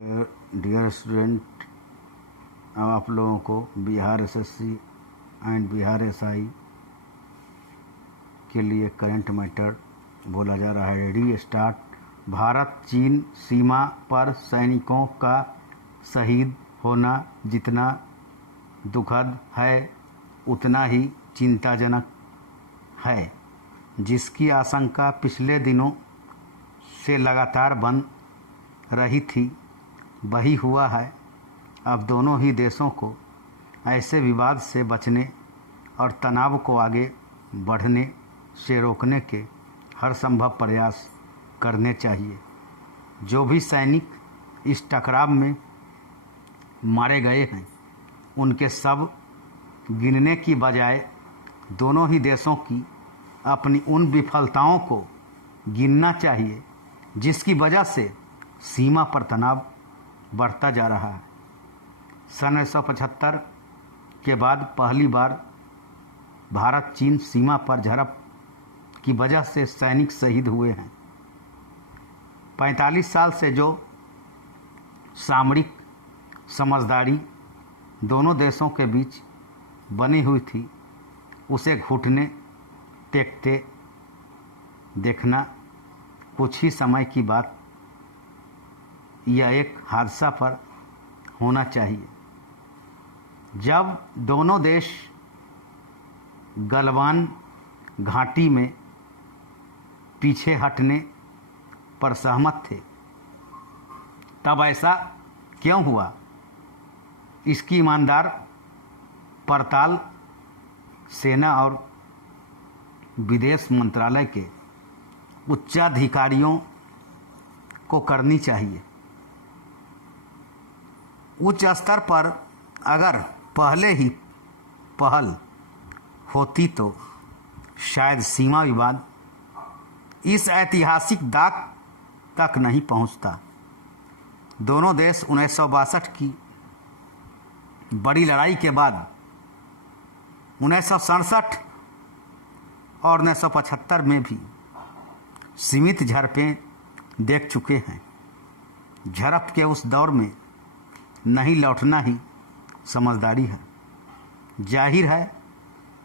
Dear student, अब आप लोगों को Bihar SSC and Bihar SI के लिए करंट मैटर बोला जा रहा है। Ready start. भारत चीन सीमा पर सैनिकों का शहीद होना जितना दुखद है उतना ही चिंताजनक है। जिसकी आशंका पिछले दिनों से लगातार बन रही थी वही हुआ है। अब दोनों ही देशों को ऐसे विवाद से बचने और तनाव को आगे बढ़ने से रोकने के हर संभव प्रयास करने चाहिए। जो भी सैनिक इस टकराव में मारे गए हैं उनके सब गिनने की बजाय दोनों ही देशों की अपनी उन विफलताओं को गिनना चाहिए जिसकी वजह से सीमा पर तनाव बढ़ता जा रहा है। सन 1975 के बाद पहली बार भारत चीन सीमा पर झड़प की वजह से सैनिक शहीद हुए हैं। 45 साल से जो सामरिक समझदारी दोनों देशों के बीच बनी हुई थी उसे घुटने टेकते देखना कुछ ही समय की बात। यह एक हादसा पर होना चाहिए जब दोनों देश गलवान घाटी में पीछे हटने पर सहमत थे। तब ऐसा क्यों हुआ, इसकी ईमानदार पड़ताल सेना और विदेश मंत्रालय के उच्चाधिकारियों को करनी चाहिए। उच्च स्तर पर अगर पहले ही पहल होती तो शायद सीमा विवाद इस ऐतिहासिक दाग तक नहीं पहुंचता। दोनों देश 1962 की बड़ी लड़ाई के बाद 1967 और 1975 में भी सीमित झड़पें देख चुके हैं। झड़प के उस दौर में नहीं लौटना ही समझदारी है। जाहिर है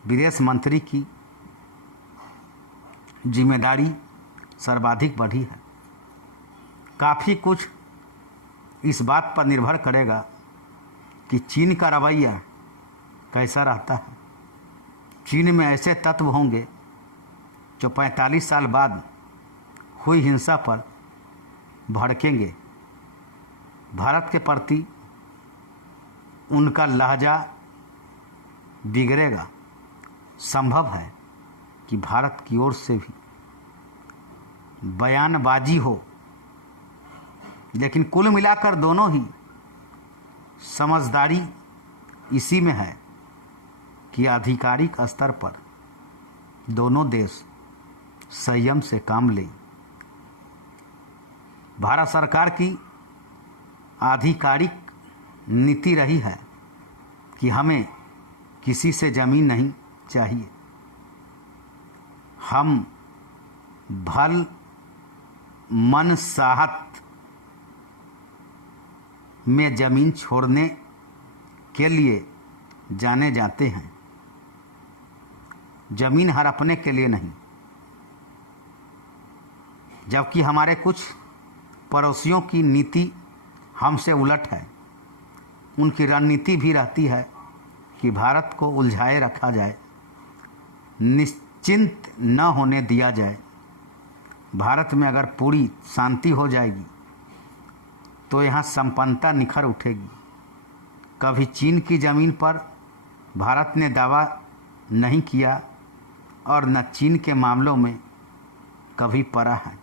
विदेश मंत्री की जिम्मेदारी सर्वाधिक बढ़ी है। काफ़ी कुछ इस बात पर निर्भर करेगा कि चीन का रवैया कैसा रहता है। चीन में ऐसे तत्व होंगे जो 45 साल बाद हुई हिंसा पर भड़केंगे। भारत के प्रति उनका लहजा बिगड़ेगा। संभव है कि भारत की ओर से भी बयानबाजी हो, लेकिन कुल मिलाकर दोनों ही समझदारी इसी में है कि आधिकारिक स्तर पर दोनों देश संयम से काम लें। भारत सरकार की आधिकारिक नीति रही है कि हमें किसी से ज़मीन नहीं चाहिए। हम भल मन साहत में ज़मीन छोड़ने के लिए जाने जाते हैं, ज़मीन हड़पने के लिए नहीं। जबकि हमारे कुछ पड़ोसियों की नीति हमसे उलट है। उनकी रणनीति भी रहती है कि भारत को उलझाए रखा जाए, निश्चिंत न होने दिया जाए। भारत में अगर पूरी शांति हो जाएगी तो यहाँ संपन्नता निखर उठेगी। कभी चीन की ज़मीन पर भारत ने दावा नहीं किया और न चीन के मामलों में कभी पड़ा है।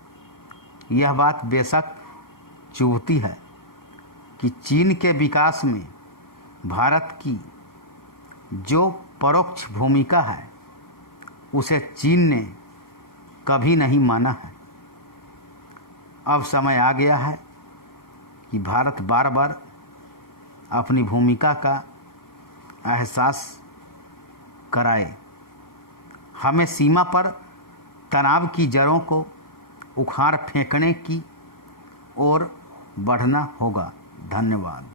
यह बात बेशक चुभती है कि चीन के विकास में भारत की जो परोक्ष भूमिका है उसे चीन ने कभी नहीं माना है। अब समय आ गया है कि भारत बार बार अपनी भूमिका का एहसास कराए। हमें सीमा पर तनाव की जड़ों को उखाड़ फेंकने की ओर बढ़ना होगा। धन्यवाद।